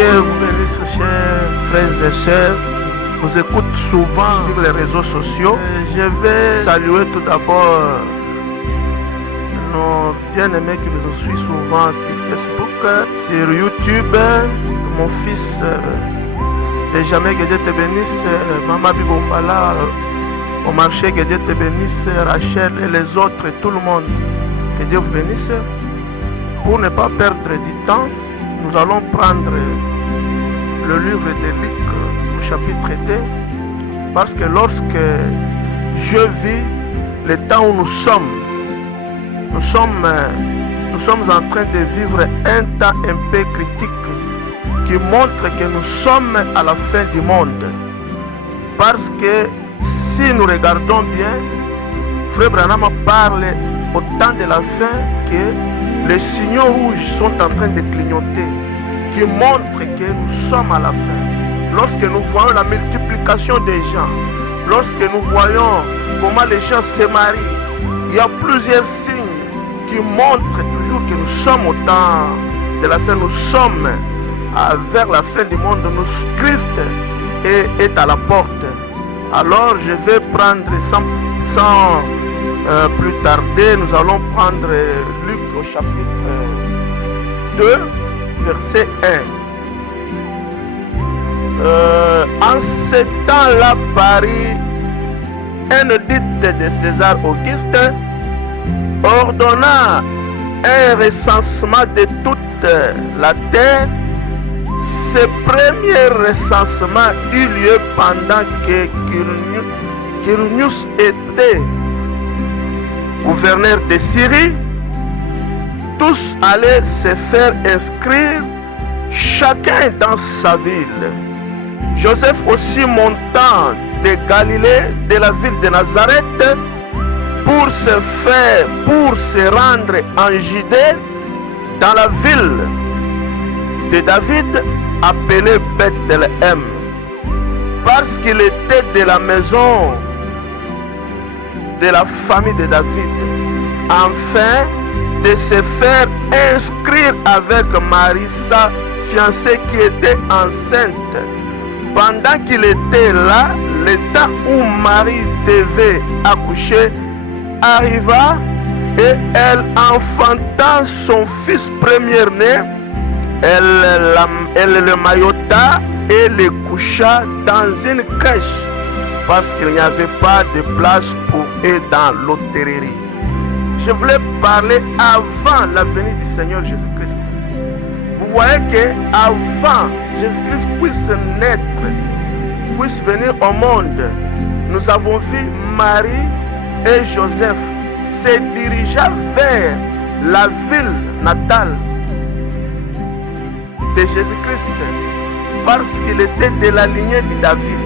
Dieu vous bénisse, chers frères et sœurs. Je vous écoute souvent sur les réseaux sociaux. Je vais saluer tout d'abord nos bien-aimés qui nous suivent souvent sur Facebook, sur YouTube. Mon fils Benjamin, que Dieu te bénisse. Maman Bibombala, au marché, que Dieu te bénisse. Rachel et les autres, et tout le monde, que Dieu vous bénisse. Pour ne pas perdre du temps, nous allons prendre le livre de Luc au chapitre 2, parce que lorsque je vis le temps où nous sommes en train de vivre un temps un peu critique qui montre que nous sommes à la fin du monde. Parce que si nous regardons bien, Frère Branham parle au temps de la fin que les signaux rouges sont en train de clignoter, qui montrent que nous sommes à la fin. Lorsque nous voyons la multiplication des gens, lorsque nous voyons comment les gens se marient, il y a plusieurs signes qui montrent toujours que nous sommes au temps de la fin. Nous sommes vers la fin du monde. Christ est à la porte. Alors je vais prendre sans plus tarder, nous allons prendre Luc au chapitre 2, verset 1. En ce temps-là, Paris, un édit de César Auguste, ordonna un recensement de toute la terre. Ce premier recensement eut lieu pendant que Quirinius était gouverneur de Syrie. Tous allaient se faire inscrire, chacun dans sa ville. Joseph aussi montant de Galilée, de la ville de Nazareth, pour se rendre en Judée, dans la ville de David, appelée Bethléem, parce qu'il était de la maison de la famille de David, afin de se faire inscrire avec Marie, sa fiancée, qui était enceinte. Pendant qu'il était là, le temps où Marie devait accoucher arriva, et elle enfanta son fils premier-né. Elle le maillota et le coucha dans une crèche, parce qu'il n'y avait pas de place pour eux dans l'hôtellerie. Je voulais parler avant la venue du Seigneur Jésus-Christ. Vous voyez qu'avant Jésus-Christ puisse naître, puisse venir au monde, nous avons vu Marie et Joseph se dirigeant vers la ville natale de Jésus-Christ, parce qu'il était de la lignée de David.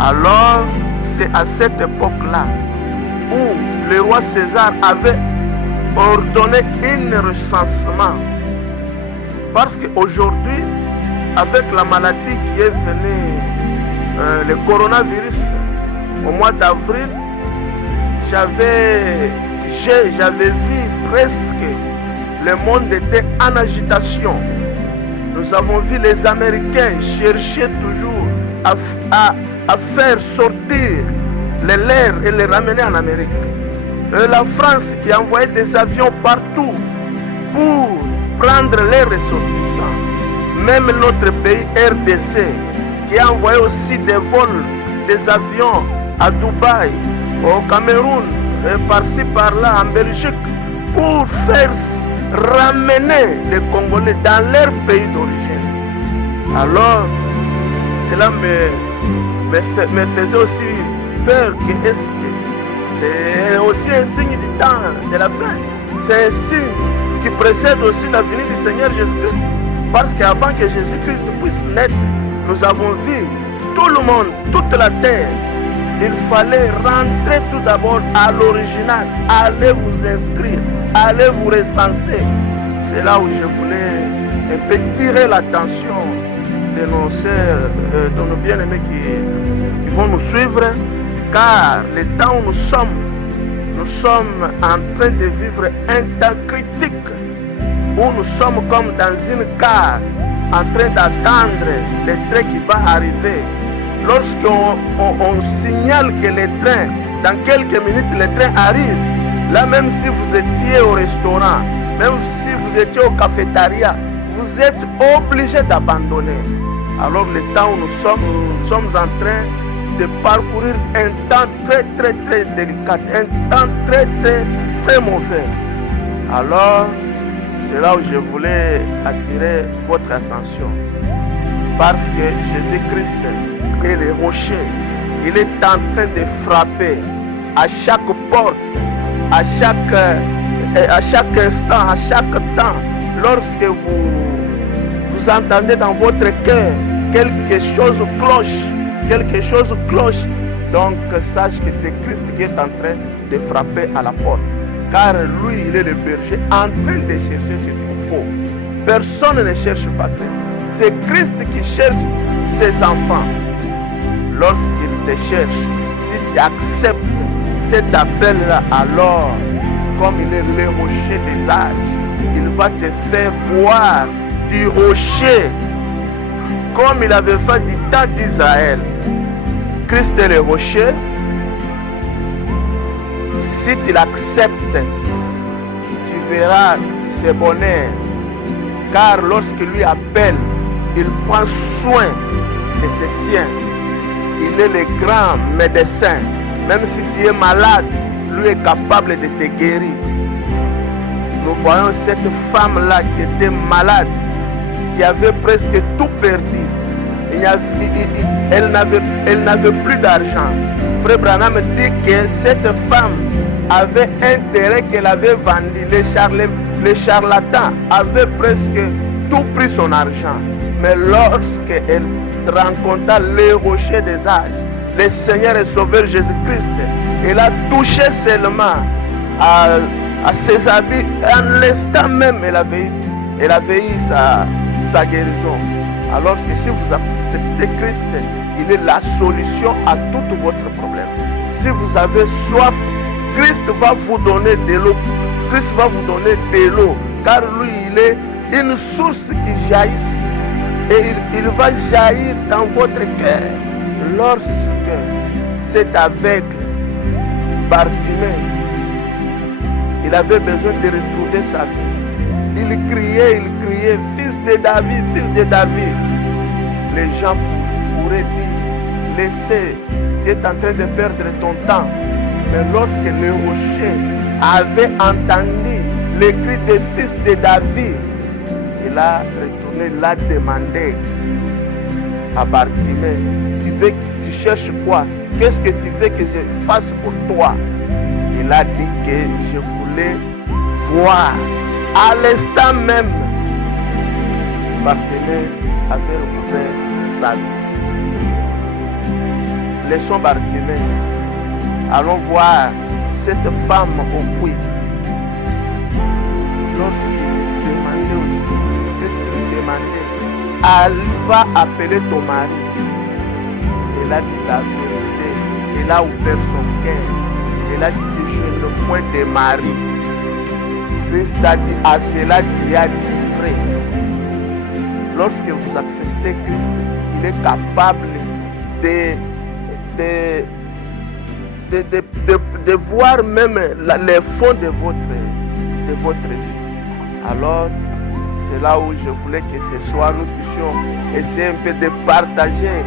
Alors, c'est à cette époque-là où le roi César avait ordonné un recensement. Parce qu'aujourd'hui, avec la maladie qui est venue, le coronavirus, au mois d'avril, j'avais vu presque le monde était en agitation. Nous avons vu les Américains chercher toujours à faire sortir les leurs et les ramener en Amérique. Et la France qui envoyait des avions partout pour prendre les ressortissants. Même notre pays RDC qui a envoyé aussi des vols, des avions à Dubaï, au Cameroun, et par-ci par-là en Belgique, pour faire ramener les Congolais dans leur pays d'origine. Alors, cela me faisait aussi peur que est-ce que c'est aussi un signe du temps de la fin. C'est un signe qui précède aussi la venue du Seigneur Jésus-Christ. Parce qu'avant que Jésus-Christ puisse naître, nous avons vu tout le monde, toute la terre. Il fallait rentrer tout d'abord à l'original, allez vous inscrire, allez vous recenser. C'est là où je voulais un peu tirer l'attention de nos sœurs, de nos bien-aimés qui vont nous suivre, car le temps où nous sommes en train de vivre un temps critique, où nous sommes comme dans une gare en train d'attendre le train qui va arriver. Lorsqu'on signale que le train, dans quelques minutes, le train arrive, là même si vous étiez au restaurant, même si vous étiez au cafétéria, vous êtes obligé d'abandonner. Alors le temps où nous sommes en train de parcourir un temps très délicat, un temps très mauvais. Alors, c'est là où je voulais attirer votre attention. Parce que Jésus-Christ est le rocher. Il est en train de frapper à chaque porte, à chaque instant, à chaque temps. Lorsque vous entendez dans votre cœur quelque chose cloche, donc sache que c'est Christ qui est en train de frapper à la porte. Car lui, il est le berger en train de chercher ses troupeaux. Personne ne cherche pas Christ. C'est Christ qui cherche ses enfants. Lorsqu'il te cherche, si tu acceptes cet appel-là, alors, comme il est le rocher des âges, il va te faire boire du rocher, comme il avait fait du temps d'Israël. Christ est le rocher. Si tu l'acceptes, tu verras ce bonheur. Car lorsque lui appelle, il prend soin de ses siens. Il est le grand médecin. Même si tu es malade, lui est capable de te guérir. Nous voyons cette femme-là qui était malade, qui avait presque tout perdu. Elle n'avait plus d'argent. Frère Branham dit que cette femme avait intérêt qu'elle avait vendu. Les charlatans avaient presque tout pris son argent. Mais lorsqu'elle rencontra le rocher des âges, le Seigneur et Sauveur Jésus-Christ, elle a touché seulement à ses habits. En l'instant même, elle avait eu sa guérison. Alors que si vous acceptez Christ, il est la solution à tous vos problèmes. Si vous avez soif, Christ va vous donner de l'eau. Christ va vous donner de l'eau. Car lui, il est une source qui jaillit. Et il va jaillir dans votre cœur. Lorsque cet aveugle, Bartimée, il avait besoin de retrouver sa vie. Il criait, fils de David. Les gens pourraient dire, laissez, tu es en train de perdre ton temps. Mais lorsque le rocher avait entendu les cris des fils de David, il a retourné, l'a demandé à Bartimée, tu cherches quoi? Qu'est-ce que tu veux que je fasse pour toi? Il a dit que je voulais voir. À l'instant même, Bartimée avait recouvert sa vie. Laissons Bartimée. Allons voir cette femme au puits. Lorsqu'il demandait aussi, qu'est-ce qu'il demandait? Elle va appeler ton mari. Elle a dit la vérité. Elle a ouvert son cœur. Elle a dit que je ne point de mari. Christ a dit à cela qui a dit vrai. Lorsque vous acceptez Christ, il est capable de voir même les fonds de votre vie. Alors, c'est là où je voulais que ce soir nous puissions essayer un peu de partager